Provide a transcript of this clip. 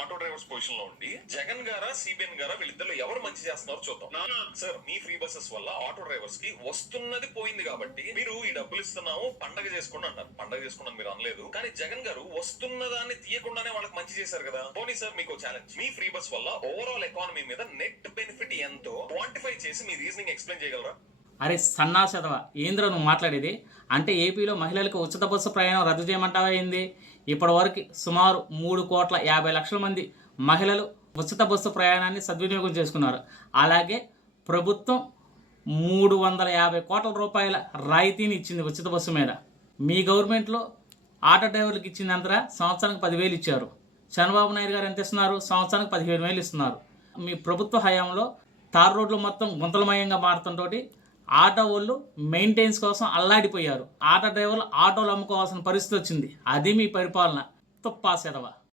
Auto drivers position లో ఉండి జగన్ గారా సిబిఎన్ గారా వీళ్ళిద్దరు ఎవరు మంచి చేస్తున్నారో చూద్దాం. సార్, మీ ఫ్రీ బస్సెస్ వల్ల ఆటో డ్రైవర్స్ కి వస్తున్నది పోయింది కాబట్టి మీరు ఈ డబ్బులు ఇస్తున్నాము పండగ చేసుకోండి అంటారు. పండగ చేసుకున్నాను మీరు అనలేదు, కానీ జగన్ గారు వస్తున్న దాన్ని తీయకుండానే వాళ్ళకి మంచి చేశారు కదా. పోనీ సార్, మీకు ఛాలెంజ్. మీ ఫ్రీ బస్ వల్ల ఓవరాల్ ఎకానమీ మీద నెట్ బెనిఫిట్ ఎంతో క్వాంటిఫై చేసి మీ రీజనింగ్ ఎక్స్ప్లెయిన్ చేయగలరా? అరే సన్నాసదవా, ఏంద్ర నువ్వు మాట్లాడేది? అంటే ఏపీలో మహిళలకు ఉచిత బస్సు ప్రయాణం రద్దు చేయమంటావా ఏంది? ఇప్పటి వరకు సుమారు 3,50,00,000 మంది మహిళలు ఉచిత బస్సు ప్రయాణాన్ని సద్వినియోగం చేసుకున్నారు. అలాగే ప్రభుత్వం 350 కోట్ల రూపాయల రాయితీని ఇచ్చింది ఉచిత బస్సు మీద. మీ గవర్నమెంట్లో ఆటో డ్రైవర్లకు ఇచ్చిందంతరా సంవత్సరానికి 10,000 ఇచ్చారు. చంద్రబాబు నాయుడు గారు ఎంత ఇస్తున్నారు? సంవత్సరానికి 15,000 ఇస్తున్నారు. మీ ప్రభుత్వ హయాంలో తార్ రోడ్లు మొత్తం గుంతలమయంగా మారుతుంటోటి ఆటో వాళ్ళు మెయింటెనెన్స్ కోసం అల్లాడిపోయారు. ఆటో డ్రైవర్లు ఆటోలు అమ్ముకోవాల్సిన పరిస్థితి వచ్చింది. అది మీ పరిపాలన. తుప్పాసెదవ.